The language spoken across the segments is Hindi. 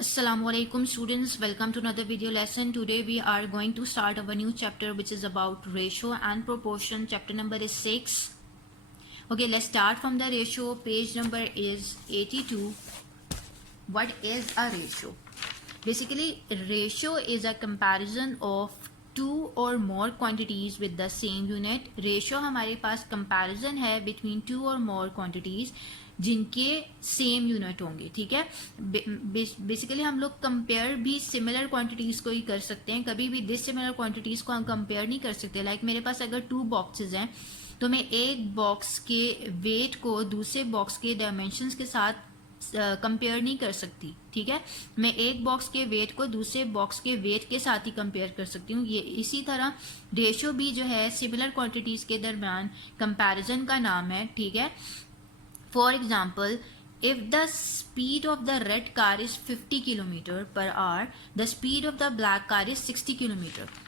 Assalamualaikum students, welcome to another video lesson. Today we are going to start our new chapter which is about ratio and proportion. Chapter number is 6. Okay, let's start from the ratio. Page number is 82. What is a ratio? Basically, ratio is a comparison of two or more quantities with the same unit. Ratio हमारे पास comparison है between two or more quantities जिनके सेम यूनिट होंगे. ठीक है, बेसिकली हम लोग कंपेयर भी सिमिलर क्वांटिटीज को ही कर सकते हैं, कभी भी डिसिमिलर क्वांटिटीज को हम कंपेयर नहीं कर सकते. लाइक मेरे पास अगर 2 बॉक्सेस हैं तो मैं एक बॉक्स के वेट को दूसरे बॉक्स के डायमेंशंस के साथ कंपेयर नहीं कर सकती. ठीक है, मैं एक बॉक्स के वेट को दूसरे बॉक्स के वेट के साथ ही कंपेयर कर सकती हूँ. ये इसी तरह रेशियो भी जो है सिमिलर क्वांटिटीज के दरमियान कंपैरिजन का नाम है. ठीक है, for example, if the speed of the red car is 50 km per hour, the speed of the black car is 60 km.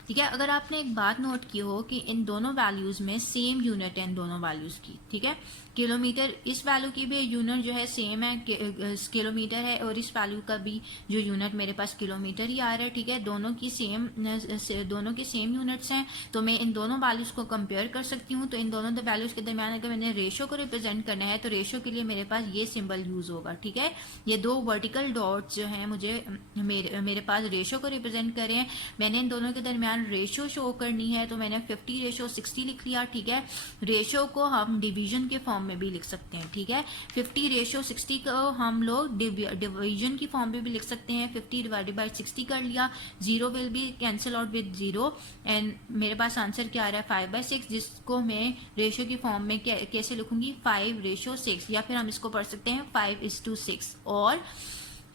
ठीक है, अगर आपने एक बात नोट की हो कि इन दोनों वैल्यूज में सेम यूनिट है इन दोनों वैल्यूज की. ठीक है, किलोमीटर, इस वैल्यू की भी यूनिट जो है सेम है, किलोमीटर है, और इस वैल्यू का भी जो यूनिट मेरे पास किलोमीटर ही आ रहा है. ठीक है, दोनों के सेम यूनिट्स हैं, तो मैं इन दोनों वैल्यूज को कंपेयर कर सकती हूँ. तो इन दोनों वैल्यूज के दरमियान अगर मैंने रेशियो को रिप्रेजेंट करना है तो रेशियो के लिए मेरे पास ये सिंबल यूज होगा. ठीक है, ये दो वर्टिकल डॉट्स जो हैं मुझे मेरे पास रेशियो को रिप्रेजेंट कर रहे हैं. मैंने इन दोनों के दरमियान रेशियो शो करनी है तो मैंने 50:60 लिख लिया. ठीक है, रेशियो को हम डिवीजन के फॉर्म में भी लिख सकते हैं. ठीक है, 50:60 को हम लोग डिवीजन की फॉर्म में भी लिख सकते हैं. 50/60 कर लिया, 0 will be cancel out with 0 and मेरे पास आंसर क्या आ रहा है 5/6, जिसको मैं रेशियो की फॉर्म में कैसे लिखूंगी 5:6, या फिर हम इसको पढ़ सकते हैं 5:6. और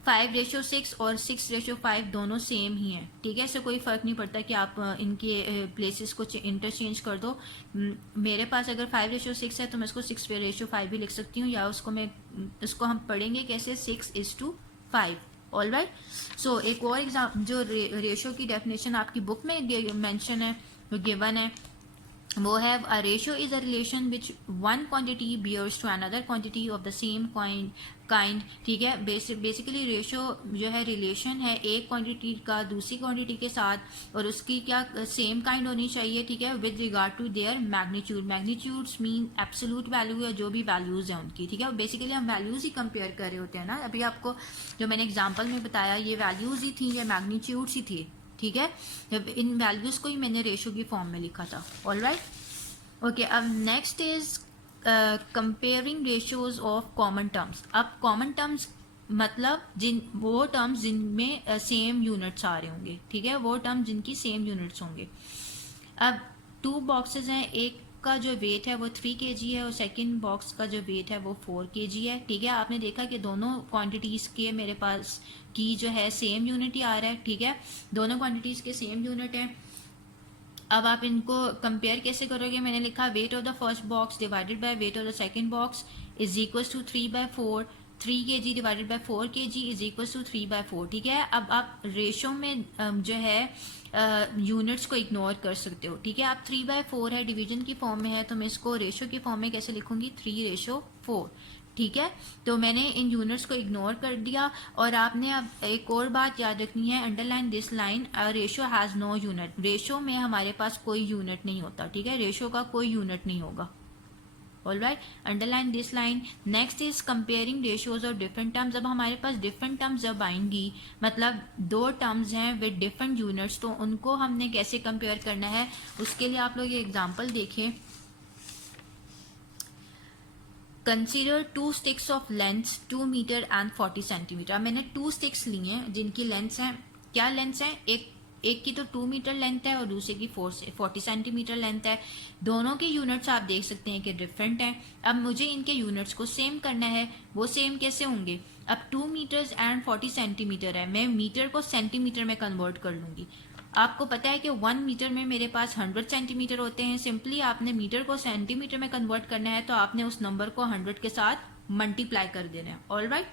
5:6 और 6:5 दोनों सेम ही हैं. ठीक है, इससे कोई फर्क नहीं पड़ता कि आप इनके प्लेसेस को इंटरचेंज कर दो. मेरे पास अगर 5:6 है तो मैं इसको 6:5 भी लिख सकती हूँ, या उसको हम पढ़ेंगे कैसे 6:5. ऑल राइट, सो एक और एग्जाम जो रेशियो की डेफिनेशन आपकी बुक में मेंशन है, गिवन है, वो है a ratio is a relation which one quantity bears to another quantity of the same kind. ठीक है, बेसिकली रेशियो जो है रिलेशन है एक क्वांटिटी का दूसरी क्वांटिटी के साथ, और उसकी क्या सेम काइंड होनी चाहिए. ठीक है, with regard to their magnitude. Magnitudes mean absolute value है जो भी वैल्यूज है उनकी. ठीक है, बेसिकली हम वैल्यूज ही कंपेयर कर रहे होते हैं ना. अभी आपको जो मैंने एग्जाम्पल में बताया ये वैल्यूज ही थी, ये मैग्नीट्यूड्स ही थी. ठीक है, जब इन वैल्यूज को ही मैंने रेशियो की फॉर्म में लिखा था. ऑल राइट, ओके, अब next is comparing ratios of common terms. अब कॉमन टर्म्स मतलब वो टर्म्स जिनमें सेम यूनिट्स आ रहे होंगे. ठीक है, वो टर्म्स जिनकी सेम यूनिट्स होंगे. अब 2 बॉक्सेस हैं, एक का जो वेट है वो 3 kg है और सेकंड बॉक्स का जो वेट है वो 4 kg है. ठीक है, आपने देखा कि दोनों क्वांटिटीज के मेरे पास की जो है सेम यूनिट ही आ रहा है. ठीक है, दोनों क्वांटिटीज के सेम यूनिट है. अब आप इनको कंपेयर कैसे करोगे, मैंने लिखा weight of the first box divided by weight of the second box is equals to 3/4. 3 kg divided by 4 kg is equals to 3/4. ठीक है, अब आप रेशो में जो है यूनिट्स को इग्नोर कर सकते हो. ठीक है, आप 3/4 है, डिवीजन की फॉर्म में है, तो मैं इसको रेशो की फॉर्म में कैसे लिखूंगी 3:4. ठीक है, तो मैंने इन यूनिट्स को इग्नोर कर दिया. और आपने अब एक और बात याद रखनी है, underline this line, ratio has no unit. Ratio में हमारे पास कोई यूनिट नहीं होता. ठीक है, रेशियो का कोई यूनिट नहीं होगा. All right, underline this line. Next is comparing ratios of different terms. अब हमारे पास डिफरेंट टर्म्स जब आएंगी, मतलब 2 टर्म्स हैं विद डिफरेंट यूनिट्स, तो उनको हमने कैसे कंपेयर करना है, उसके लिए आप लोग ये एग्जाम्पल देखें. Consider 2 sticks of length 2 metre and 40 centimetre. मैंने 2 स्टिक्स ली हैं जिनकी लेंथ्स हैं, क्या लेंथ्स हैं, एक की तो 2 मीटर लेंथ है और दूसरे की 40 सेंटीमीटर लेंथ है. दोनों के यूनिट्स आप देख सकते हैं कि डिफरेंट हैं. अब मुझे इनके यूनिट्स को सेम करना है. वो सेम कैसे होंगे, अब 2 मीटर्स एंड 40 सेंटीमीटर है, मैं मीटर को सेंटीमीटर में कन्वर्ट कर लूंगी. आपको पता है कि 1 मीटर में मेरे पास 100 सेंटीमीटर होते हैं. सिंपली आपने मीटर को सेंटीमीटर में कन्वर्ट करना है तो आपने उस नंबर को 100 के साथ मल्टीप्लाई कर देना है. ऑल राइट,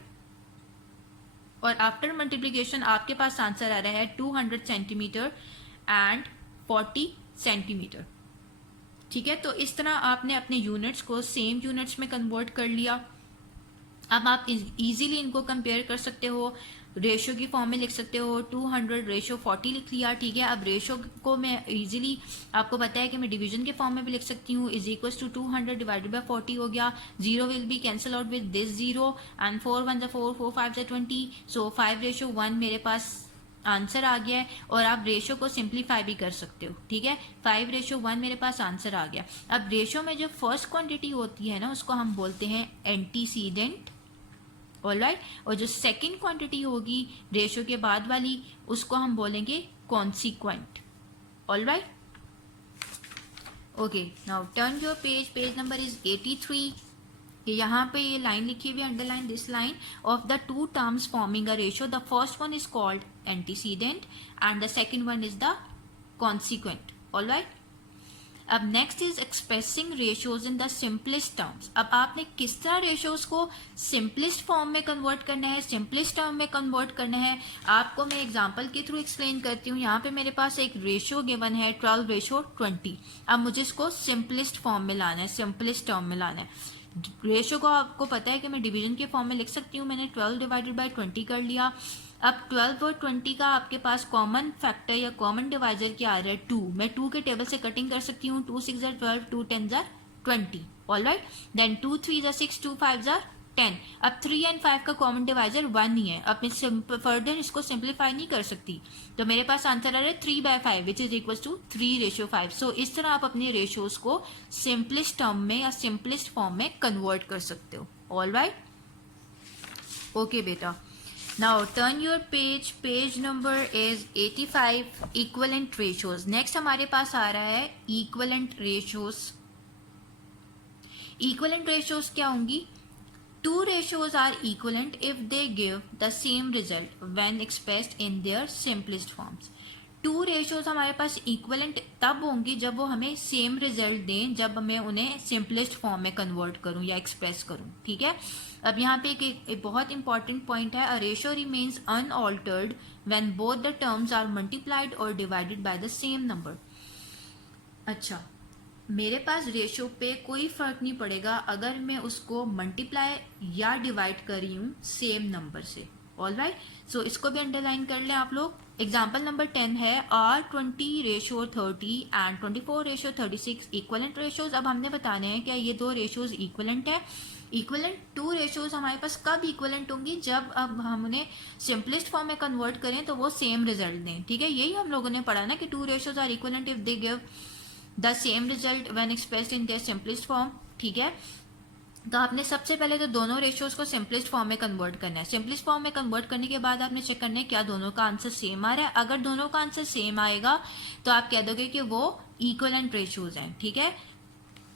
और आफ्टर मल्टीप्लीकेशन आपके पास आंसर आ रहा है 200 सेंटीमीटर एंड 40 सेंटीमीटर. ठीक है, तो इस तरह आपने अपने यूनिट्स को सेम यूनिट्स में कन्वर्ट कर लिया. अब आप इजीली इनको कंपेयर कर सकते हो, रेशो की फॉर्म में लिख सकते हो 200 रेशो 40 लिख लिया, ठीक है। अब रेशो को मैं इजीली, आपको पता है कि मैं डिवीजन के फॉर्म में भी लिख सकती हूँ, is equal to 200 divided by 40 हो गया, zero will be cancel out with this zero and 4 1 जा 4, 4 5 जा 20, सो 5:1 मेरे पास आंसर आ गया है। और आप रेशो को सिंप्लीफाई भी कर सकते हो, ठीक है। 5:1 मेरे पास आंसर आ गया। अब रेशो में जो फर्स्ट क्वांटिटी होती है ना, उसको हम बोलते हैं एंटीसीडेंट, ऑलराइट। और जो सेकंड क्वांटिटी होगी रेशो के बाद वाली, उसको हम बोलेंगे consequent, alright. Okay, now turn your page, page number is 83। यहाँ पे ये लाइन लिखी हुई है, underline this line, of the two terms forming a ratio the first one is called antecedent and the second one is the consequent, alright. अब next is expressing ratios in the simplest terms. अब आपने किस तरह रेशियोज को सिंपलेस्ट फॉर्म में कन्वर्ट करना है, सिंपलेस्ट टर्म में कन्वर्ट करना है, आपको मैं एग्जांपल के थ्रू एक्सप्लेन करती हूँ। यहाँ पे मेरे पास एक रेशियो गिवन है 12:20। अब मुझे इसको सिंपलेस्ट फॉर्म में लाना है, सिंपलेस्ट टर्म में लाना है। रेशियो को आपको पता है कि मैं डिवीजन के फॉर्म में लिख सकती हूँ, मैंने 12 डिवाइडेड बाय 20 कर लिया। अब 12 और 20 का आपके पास कॉमन फैक्टर या कॉमन डिवाइजर क्या आ रहा है, 2। मैं 2 के टेबल से कटिंग कर सकती हूँ, 2 6 12, 2 10 20, ऑलराइट। देन 2 3 6, 2 5 10। अब 3 एंड 5 का कॉमन डिवाइजर 1 ही है। अब मैं फर्दर इसको सिंप्लीफाई नहीं कर सकती, तो मेरे पास आंसर आ रहा है 3/5 विच इज इक्वल टू 3:5। सो इस तरह आप अपने रेशियोज को सिंपलेस्ट टर्म में या सिंपलेस्ट फॉर्म में कन्वर्ट कर सकते हो, ऑलराइट। ओके बेटा, now turn your page, page number is 85, equivalent ratios. Next हमारे पास आ रहा है इक्वलेंट रेशियोज। इक्वलेंट रेशियोज क्या होंगी? Two ratios are equivalent if they give the same result when expressed in their simplest forms. Two ratios हमारे पास इक्वलेंट तब होंगी जब वो हमें सेम रिजल्ट दें, जब मैं उन्हें सिंपलेस्ट फॉर्म में कन्वर्ट करूं या एक्सप्रेस करूं, ठीक है। अब यहाँ पे एक बहुत इंपॉर्टेंट पॉइंट है, a ratio remains unaltered when both the terms are multiplied or divided by the same number. अच्छा, मेरे पास रेशियो पे कोई फर्क नहीं पड़ेगा अगर मैं उसको मल्टीप्लाई या डिवाइड कर रही हूँ सेम नंबर से, ऑलराइट। सो इसको भी अंडरलाइन कर लें आप लोग। एग्जाम्पल नंबर 10 है R20:30 एंड 24:36 इक्वलेंट रेशियोज। अब हमने बताने हैं क्या ये दो रेशियोज इक्वलेंट है। इक्वलेंट टू रेशियोज हमारे पास कब इक्वलेंट होंगी? जब अब हम उन्हें सिंपलेस्ट फॉर्म में कन्वर्ट करें तो वो सेम रिजल्ट दें, ठीक है। यही हम लोगों ने पढ़ा ना कि two ratios are equivalent if they give the same result when expressed in their simplest form, ठीक है। तो आपने सबसे पहले तो दोनों रेशियोज को सिंपलेस्ट फॉर्म में कन्वर्ट करना है। सिंपलेस्ट फॉर्म में कन्वर्ट करने के बाद आपने चेक करना है क्या दोनों का आंसर सेम आ रहा है। अगर दोनों का आंसर सेम आएगा तो आप कह दोगे कि वो इक्वलेंट रेशियोज हैं, ठीक है।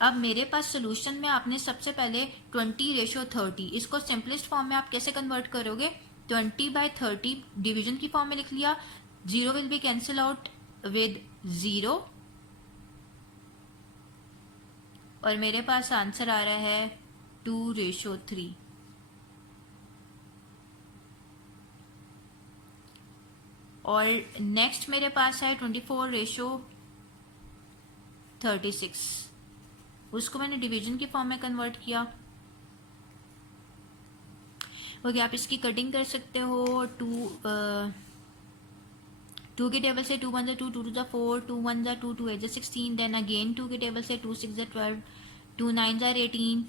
अब मेरे पास सोल्यूशन में आपने सबसे पहले 20:30 इसको सिंपलेस्ट फॉर्म में आप कैसे कन्वर्ट करोगे? 20/30 डिवीजन की फॉर्म में लिख लिया, zero will be cancel out with zero और मेरे पास आंसर आ रहा है 2:3। और नेक्स्ट मेरे पास है 24:36, उसको मैंने डिवीजन की फॉर्म में कन्वर्ट किया। ओके, आप इसकी कटिंग कर सकते हो। 2 के टेबल से 2 1 2, 2 2 4, 2 1 2, 2 8 16, देन अगेन 2 के टेबल से 2 6 12, 2 9 18,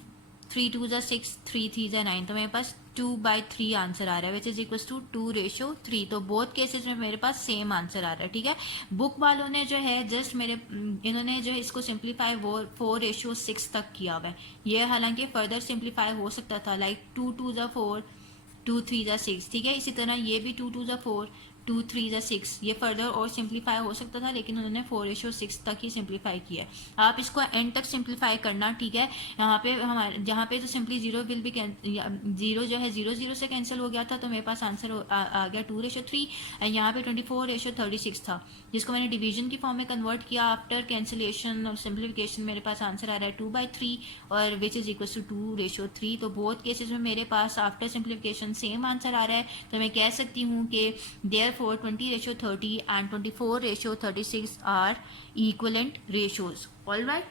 3 2 6, 3 3 9। तो मेरे पास 2/3 आंसर आ रहा है विच इज इक्वल टू 2:3। तो बोथ केसेस में मेरे पास सेम आंसर आ रहा है, ठीक है। बुक वालों ने जो है जस्ट इन्होंने जो है इसको सिंप्लीफाई वो 4:6 तक किया हुआ है। ये हालांकि फर्दर सिंप्लीफाई हो सकता था, लाइक 2 2 4, 2 3 6, ठीक है। इसी तरह ये भी 2 2 4, 2 3 6, ये फर्दर और सिंप्लीफाई हो सकता था, लेकिन उन्होंने 4:6 तक ही सिंप्लीफाई किया है। आप इसको एंड तक सिंप्लीफाई करना, ठीक है। यहाँ पे हमारे जहाँ पे तो सिंपली जीरो विल भी जीरो जो है 0 0 से कैंसिल हो गया था, तो मेरे पास आंसर आ गया 2:3। एंड यहाँ पे 24:36 था, जिसको मैंने डिवीजन की फॉर्म में कन्वर्ट किया। आफ्टर कैंसिलेशन और सिंप्लीफिकेशन मेरे पास आंसर आ रहा है 2/3 और विच इज इक्वल टू 2:3। तो बोथ केसेस में मेरे पास आफ्टर सिंप्लीफिकेशन सेम आंसर आ रहा है। तो मैं कह सकती हूँ कि therefore 20:30 and 24:36 are equivalent ratios, all right।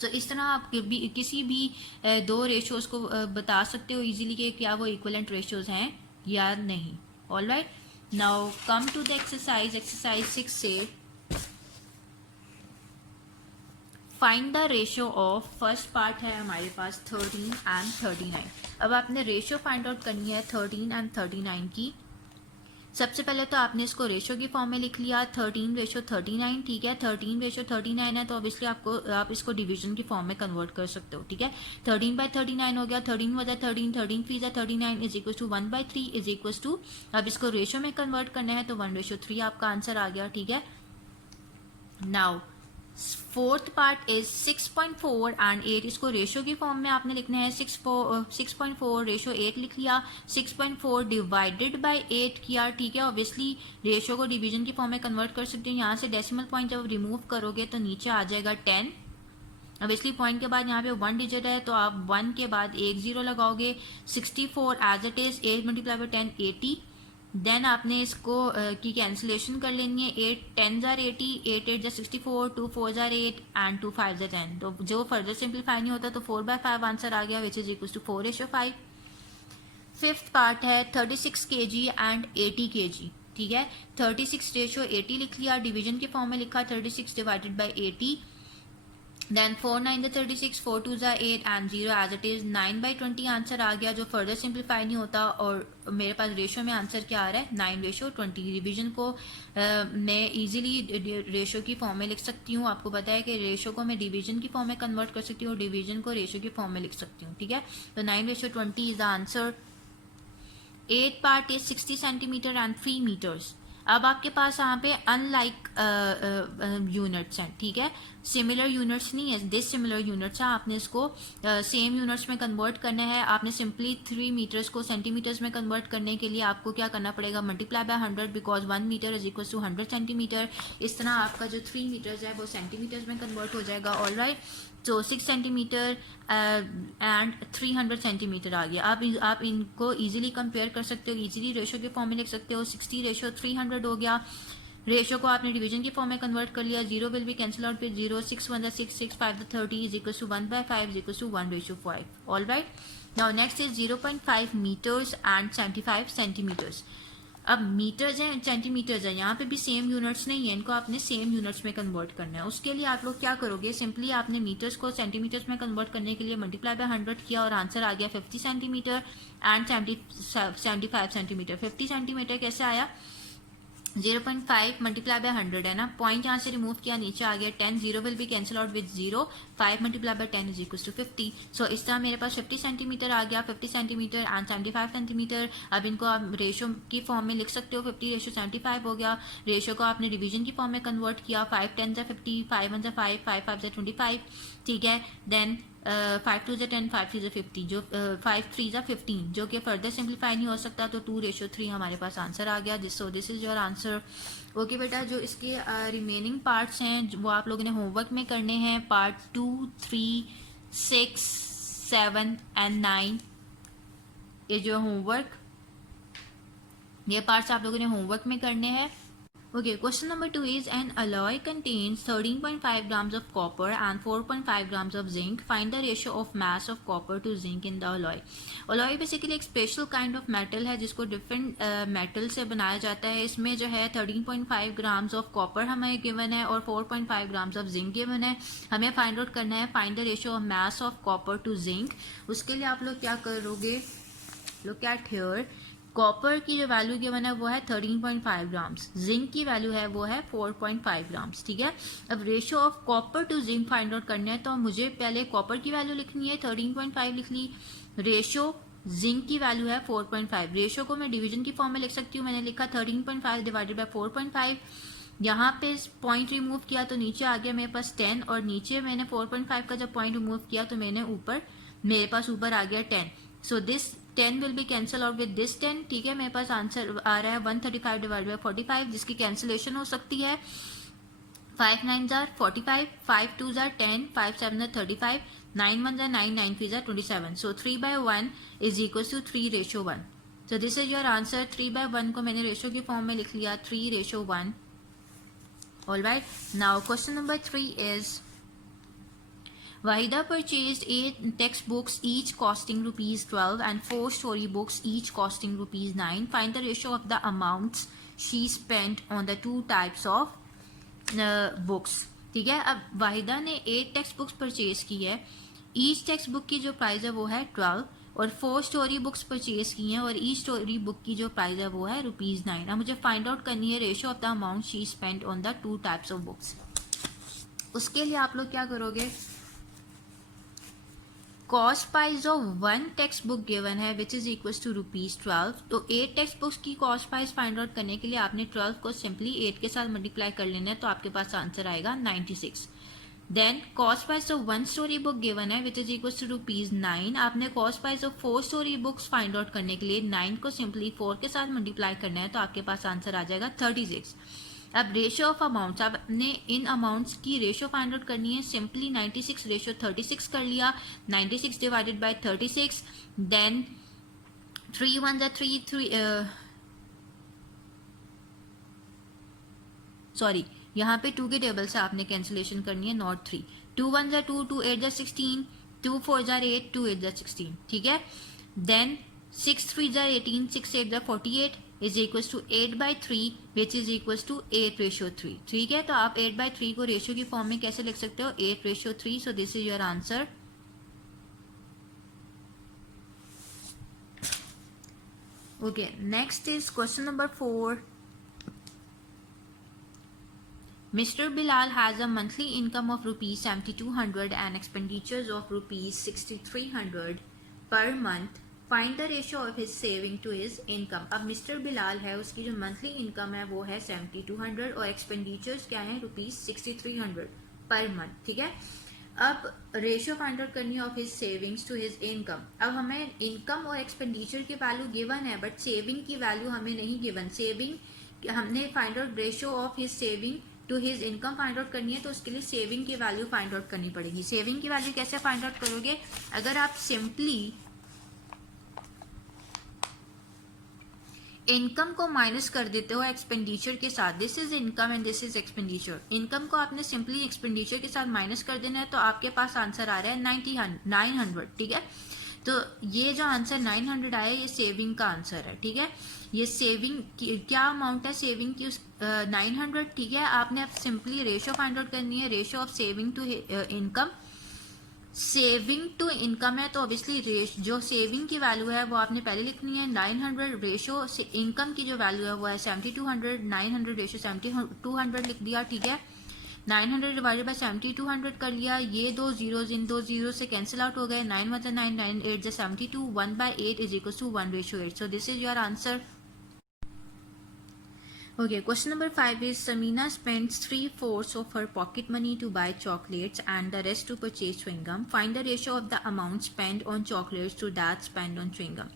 सो इस तरह आप किसी भी दो रेशियोज को बता सकते हो इजीली कि क्या वो इक्विवेलेंट रेशियोज हैं या नहीं. Alright, now come to the exercise 6 से find the ratio of, first part है हमारे पास 13 एंड 39. अब आपने रेशियो फाइंड आउट करनी है 13 एंड 39 की. सबसे पहले तो आपने इसको रेशियो की फॉर्म में लिख लिया 13 रेशियो 39. ठीक है, 13 रेशियो 39 है तो ऑब्वियसली आप इसको डिवीजन की फॉर्म में कन्वर्ट कर सकते हो. ठीक है, 13/39 हो गया. 13 वजह 13, 13 3 39 is equal to 1/3 is equal to, अब इसको रेशियो में कन्वर्ट करना है तो 1/3 आपका आंसर आ गया. ठीक है, now fourth part is 6.4 and 8. इसको रेशियो की फॉर्म में आपने लिखना है 6.4 रेशियो 8 लिख लिया. 6.4 डिवाइडेड बाय 8 किया. ठीक है, ऑब्वियसली रेशियो को डिवीजन की फॉर्म में कन्वर्ट कर सकते हैं. यहाँ से डेसिमल पॉइंट जब रिमूव करोगे तो नीचे आ जाएगा 10. ऑब्वियसली पॉइंट के बाद यहाँ पे 1 डिजिट है तो आप 1 के बाद एक 0 लगाओगे. 64 as it is 8 multiply by 10 80. Then आपने इसको की कैंसिलेशन कर लेनी है. 8 10 जार 80, 8 8 जार 64, 2 4 जार 8 एंड 2 5 जार 10. तो जो फर्दर सिंप्लीफाई नहीं होता तो 4/5 आंसर आ गया which is equal to 4:5. Fifth part है 36 kg एंड 80 kg. ठीक है, 36 रेशियो 80 लिख लिया. डिवीजन के फॉर्म में लिखा 36 divided by 80. Then 4 9 36, 4 2 8 and 0 as it is 9/20 answer आ गया जो फर्दर सिंप्लीफाई नहीं होता. और मेरे पास रेशियो में आंसर क्या आ रहा है 9:20. डिवीजन को मैं इजीली रेशियो की फॉर्म में लिख सकती हूँ. आपको पता है कि रेशियो को मैं डिवीजन की फॉर्म में कन्वर्ट कर सकती हूँ और डिवीजन को रेशियो की फॉर्म में लिख सकती हूँ. ठीक है, तो 9:20 is the answer. 8 part is 60 centimetre and 3 metres. अब आपके पास यहाँ पे अनलाइक यूनिट्स हैं. ठीक है, सिमिलर यूनिट्स नहीं है, डिसिमिलर यूनिट्स हैं. आपने इसको सेम यूनिट्स में कन्वर्ट करना है. आपने सिंपली 3 मीटर्स को सेंटीमीटर्स में कन्वर्ट करने के लिए आपको क्या करना पड़ेगा, multiply by 100 because 1 metre is equal to 100 centimetre. इस तरह आपका जो 3 मीटर्स है वो सेंटीमीटर्स में कन्वर्ट हो जाएगा. ऑलराइट, तो 6 सेंटीमीटर एंड 300 सेंटीमीटर आ गया. आप इनको इजीली कंपेयर कर सकते हो, इजीली रेशियो के फॉर्म में लिख सकते हो. 60 रेशियो 300 हो गया. रेशियो को आपने डिवीजन के फॉर्म में कन्वर्ट कर लिया. 0 will be cancel out with 0. 6 1 6 6 5 30 is equal to 1/5 is equal to 1:5. Alright, now next is 0.5 metres and 75 centimetres. अब मीटर्स हैं, सेंटीमीटर्स हैं, यहाँ पे भी सेम यूनिट्स नहीं है. इनको आपने सेम यूनिट्स में कन्वर्ट करना है. उसके लिए आप लोग क्या करोगे, सिंपली आपने मीटर्स को सेंटीमीटर्स में कन्वर्ट करने के लिए मल्टीप्लाई बाय 100 किया और आंसर आ गया 50 सेंटीमीटर एंड 75 सेंटीमीटर. 50 सेंटीमीटर कैसे आया, 0.5 मल्टीप्लाई बाय 100 है ना. पॉइंट यहाँ से रिमूव किया, नीचे आ गया 10. 0 will be cancel out with 0. 5 multiply by 10 is equal to 50. So इस तरह मेरे पास 50 सेंटीमीटर आ गया. 50 सेंटीमीटर एंड 75 सेंटीमीटर. अब इनको आप रेशियो की फॉर्म में लिख सकते हो. 50 रेशियो 75 हो गया. रेशियो को आपने डिवीजन की फॉर्म में कन्वर्ट किया. 5 10 ज़ा 50, 5 1 ज़ा 5, 5 5 ज़ा 25. ठीक है, देन 5 2 ज़ा 10, 5 3 ज़ा 50, जो 5 3 ज़ा 15 जो कि फर्दर सिंप्लीफाई नहीं हो सकता. तो 2:3 हमारे पास आंसर आ गया. सो this is your answer. Okay बेटा, जो इसके रिमेनिंग पार्ट्स हैं वो आप लोगों ने होमवर्क में करने हैं. पार्ट 2 3 6 7 एंड 9 ये जो होमवर्क, ये पार्ट्स आप लोगों ने होमवर्क में करने हैं. Okay, question number 2 is an alloy contains 13.5 grams of copper and 4.5 grams of zinc. Find the ratio of mass of copper to zinc in the alloy. Alloy basically एक special kind of metal है जिसको different metal से बनाया जाता है. इसमें जो है 13.5 grams of copper हमें given है और 4.5 grams of zinc given है. हमें find out करना है find the ratio of mass of copper to zinc. उसके लिए आप लोग क्या करोगे, look at here. कॉपर की जो वैल्यू गिवन है वो है 13.5 ग्राम्स. जिंक की वैल्यू है वो है 4.5 ग्राम्स. ठीक है, अब ratio of copper two zinc find out करना है तो मुझे पहले कॉपर की वैल्यू लिखनी है. 13.5 लिख ली. रेशियो जिंक की वैल्यू है 4.5. रेशियो को मैं डिवीजन की फॉर्म में लिख सकती हूँ. मैंने लिखा 13.5 डिवाइडेड बाय 4.5. यहाँ पे पॉइंट रिमूव किया तो नीचे आ गया मेरे पास 10 और नीचे मैंने 4.5 का जब पॉइंट रिमूव किया तो मेरे पास ऊपर आ गया 10. So this 10 will be cancel out with this 10. ठीक है, मेरे पास आंसर आ रहा है 135 डिवाइड बाई 45 जिसकी कैंसिलेशन हो सकती है. 5 9 ज़ा 45, 5 2 ज़ा 10, 5 7 ज़ा 35, 9 1 ज़ा 9, 9 3 ज़ा 27. So 3/1 is equal to 3:1. So this is your answer. 3/1 को मैंने रेशियो की फॉर्म में लिख लिया 3:1. Alright, now question number 3 is Wahida purchased 8 textbooks, each costing rupees 12, and 4 storybooks, each costing rupees 9. Find the ratio of the amounts she spent on the two types of books. ठीक है, अब वाहिदा ने 8 टेक्स्ट बुक्स परचेज की है, ईच टेक्स्ट बुक की जो प्राइस है वो है 12, और 4 स्टोरी बुक्स परचेज की हैं और ईच स्टोरी बुक की जो प्राइस है वो है ₹9. अब मुझे फाइंड आउट करनी है ratio of the amount she spent on the two types of books. उसके लिए आप लोग क्या करोगे, cost price of 1 text book given है विच इज इक्वल्स टू ₹12. तो 8 टेक्स्ट बुक्स की कॉस्ट प्राइस फाइंड आउट करने के लिए आपने 12 को सिंपली 8 के साथ मल्टीप्लाई कर लेना है, तो आपके पास आंसर आएगा 96. Then cost price of 1 story book given है विच इज इक्वल्स टू ₹9. आपने cost price of 4 story books find out करने के लिए 9 को सिंपली 4 के साथ मल्टीप्लाई करना है, तो आपके पास आंसर आ जाएगा 36. अब रेशियो ऑफ अमाउंट्स, आपने इन अमाउंट्स की रेशियो फाइंड आउट करनी है, सिंपली 96 रेशियो 36 कर लिया, 96 डिवाइडेड बाय 36, देन 3 1 3 सॉरी यहाँ पे 2 के टेबल से आपने कैंसिलेशन करनी है, नॉट 3. 2 1 2, 2 8 16, 2 4 8, 2 8 16. ठीक है, then 6 3 18, 6 8 48 is equals to 8/3 which is equals to 8/3. ठीक है, तो आप 8/3 को रेशियो की फॉर्म में कैसे लिख सकते हो, 8/3. सो this is your answer. Okay, next is question number 4. Mr. Bilal has a monthly income of ₹7,200 and expenditures of ₹6,300 per month. Find the ratio of his saving to his income. अब मिस्टर बिलाल है, उसकी जो मंथली इनकम है वो है 7,200 और एक्सपेंडिचर्स क्या है ₹6,300 पर मंथ. ठीक है, अब रेशियो फाइंड आउट करनी है of his savings to his income. अब हमें इनकम और एक्सपेंडिचर की वैल्यू गिवन है बट सेविंग की वैल्यू हमें नहीं गिवन. सेविंग हमने find out ratio of his saving to his income find out करनी है, तो उसके लिए सेविंग की वैल्यू फाइंड आउट करनी पड़ेगी. सेविंग की वैल्यू कैसे फाइंड आउट करोगे, अगर आप सिंपली इनकम को माइनस कर देते हो एक्सपेंडिचर के साथ, this is income and this is expenditure, income को आपने सिंपली एक्सपेंडिचर के साथ माइनस कर देना है, तो आपके पास आंसर आ रहा है 900. ठीक है, तो ये जो आंसर 900 आया ये सेविंग का आंसर है. ठीक है, ये सेविंग क्या अमाउंट है सेविंग की 900. ठीक है, आपने अब सिंपली रेशियो फाइंड आउट करनी है, ratio of saving to income. Saving to income है तो ऑब्वियसली जो सेविंग की वैल्यू है वो आपने पहले लिखनी है 900. रेशियो से इनकम की जो वैल्यू है वो है 7,200. 900 रेशियो 7,200 लिख दिया. ठीक है, 900 डिवाइडेड बाय 7,200 कर लिया, ये दो जीरोज इन दो जीरो से कैंसिल आउट हो गए, 9 1 9 9 8 72, 1/8 is equal to 1/8. So this is your answer. Okay, question number 5 is Samina spends 3/4 of her pocket money to buy chocolates and the rest to purchase chewing gum. Find the ratio of the amount spent on chocolates to that spent on chewing gum.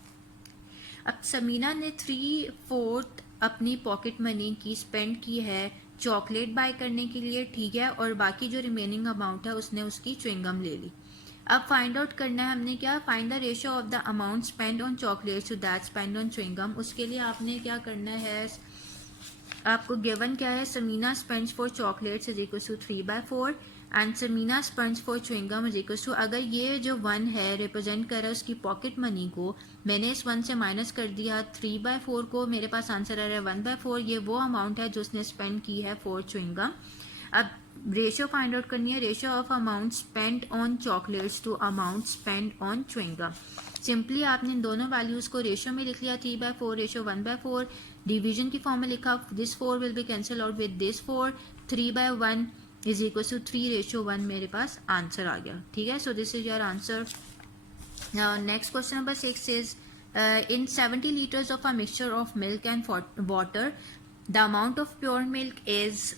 अब समीना ने 3/4 अपनी पॉकेट मनी की स्पेंड की है चॉकलेट बाय करने के लिए. ठीक है, और बाकी जो रिमेनिंग अमाउंट है उसने उसकी च्युइंग गम ले ली. अब फाइंड आउट करना है हमने क्या, find the ratio of the amount spend on chocolates to that spend on chewing gum. उसके लिए आपने क्या करना है, आपको गिवन क्या है, Sameena spends for chocolates is equal to 3/4 and Sameena spends for chewing gum is equal to, अगर ये जो 1 है रिप्रेजेंट कर रहा है उसकी पॉकेट मनी को, मैंने इस 1 से माइनस कर दिया 3/4 को, मेरे पास आंसर आ रहा है 1/4. ये वो अमाउंट है जो उसने स्पेंड की है फॉर च्युइंग गम. अब रेशियो फाइंड आउट करनी है, ratio of amount spend on chocolates to amount spend on chewing gum. Simply आपने इन दोनों वैल्यूज को रेशियो में लिख लिया, 3/4 रेशियो 1/4, डिवीजन की फॉर्म में लिखा, this 4 will be cancel out with this 4, 3/1 is equal to 3 ratio 1, मेरे पास आंसर आ गया. ठीक है, so this is your answer. Next question number 6 is in 70 liters of a mixture of milk and water, the amount of pure milk is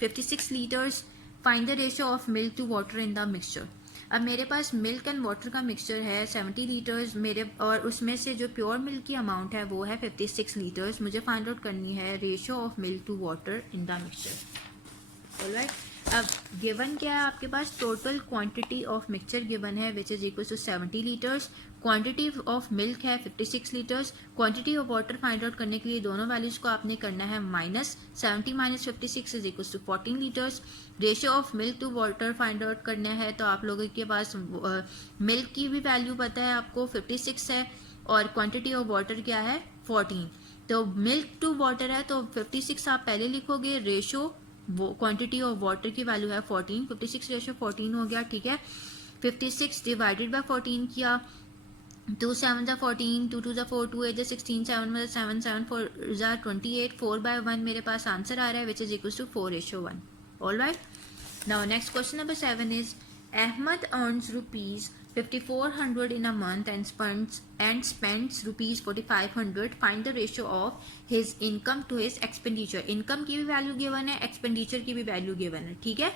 56 liters. Find the ratio of milk to water in the mixture. अब मेरे पास मिल्क एंड वाटर का मिक्सचर है 70 लीटर्स मेरे, और उसमें से जो प्योर मिल्क की अमाउंट है वो है 56 लीटर्स. मुझे फाइंड आउट करनी है ratio of milk to water in the mixture. Alright, अब गिवन क्या है आपके पास, total quantity of mixture given है which is equal to 70 litres, quantity of milk है 56 litres, quantity of water find out करने के लिए दोनों वैल्यूज को आपने करना है minus, 70 minus 56 is equal to 14 litres, ratio of milk to water find out करना है, तो आप लोगों के पास मिल्क की भी वैल्यू पता है आपको 56 है और क्वांटिटी ऑफ वाटर क्या है 14, तो मिल्क टू वाटर है तो 56 आप पहले लिखोगे, रेशियो वो क्वांटिटी ऑफ वाटर की वैल्यू है 14, 56 रेशियो 14 हो गया, ठीक है। 56 डिवाइडेड बाय 14 किया, 2 7 जा 14, 2 2 जा 4, 2 8 जा 16, 7 1 7, 7 4 जा 28, 4 by 1 मेरे पास आंसर आ रहा है which is equal to 4:1. All right, now next question number 7 is Ahmad earns rupees 5400 in a month and spends rupees 4500. Find the ratio of his income to his expenditure. Income की भी वैल्यू गिवन है, एक्सपेंडिचर की भी वैल्यू गिवन है, ठीक है।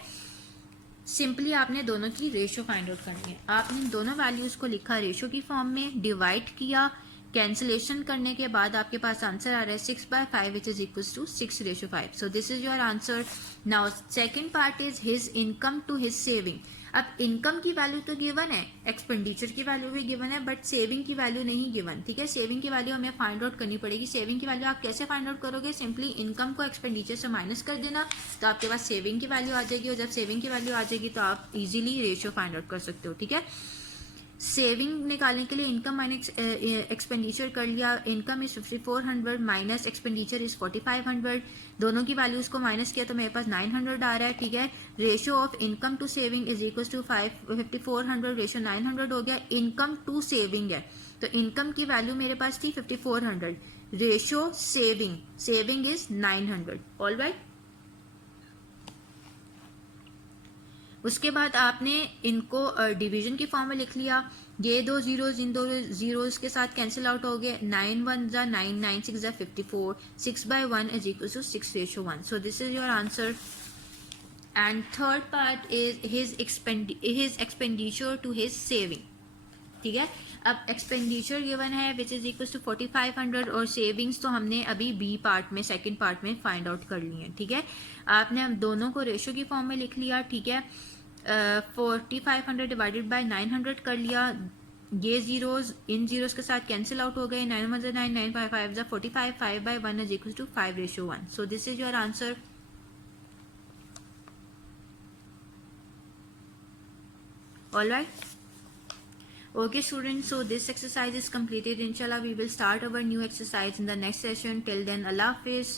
सिंपली आपने दोनों की रेशियो फाइंड आउट करनी है। आपने दोनों वैल्यूज को लिखा रेशियो की फॉर्म में, डिवाइड किया, कैंसिलेशन करने के बाद आपके पास आंसर आ रहा है 6/5 which is equal to 6:5. So this is your answer. Now second part is his income to his saving. अब इनकम की वैल्यू तो गिवन है, एक्सपेंडिचर की वैल्यू भी गिवन है, बट सेविंग की वैल्यू नहीं गिवन, ठीक है। सेविंग की वैल्यू हमें फाइंड आउट करनी पड़ेगी। सेविंग की वैल्यू आप कैसे फाइंड आउट करोगे, सिंपली इनकम को एक्सपेंडिचर से माइनस कर देना, तो आपके पास सेविंग की वैल्यू आ जाएगी, और जब सेविंग की वैल्यू आ जाएगी तो आप इजीली रेशियो फाइंड आउट कर सकते हो, ठीक है। सेविंग निकालने के लिए इनकम माइनस एक्सपेंडिचर कर लिया। Income is 5400 minus expenditure is 4500, दोनों की वैल्यूज को माइनस किया तो मेरे पास 900 आ रहा है, ठीक है। Ratio of income to saving is equal to 5400, ratio 900 हो गया। इनकम टू सेविंग है तो इनकम की वैल्यू मेरे पास थी 5400, ratio saving is 900. All right, उसके बाद आपने इनको डिवीजन की फॉर्म में लिख लिया। ये दो जीरोज इन दो जीरोज के साथ कैंसिल आउट हो गए, 9 1 जा 9, 9 6 जा 54, 6/1 is equal to 6:1. So this is your answer. And third part is his expenditure to his saving, ठीक है। अब एक्सपेंडिचर गिवन है विच इज इक्वल टू 4500 और सेविंग्स तो हमने अभी बी पार्ट में, सेकंड पार्ट में फाइंड आउट कर ली है, ठीक है। आपने अब दोनों को रेशियो की फॉर्म में लिख लिया, ठीक है। 4500 डिवाइडेड बाय 900 कर लिया, ये जीरोज इन जीरोज के साथ कैंसिल आउट हो गए, 9 1 9, 9 5 5 जा 45, 5/1 is equal to 5:1. So this is your answer. All right. Okay students, so this exercise is completed. Inshallah we will start our new exercise in the next session. Till then, Allah Hafiz.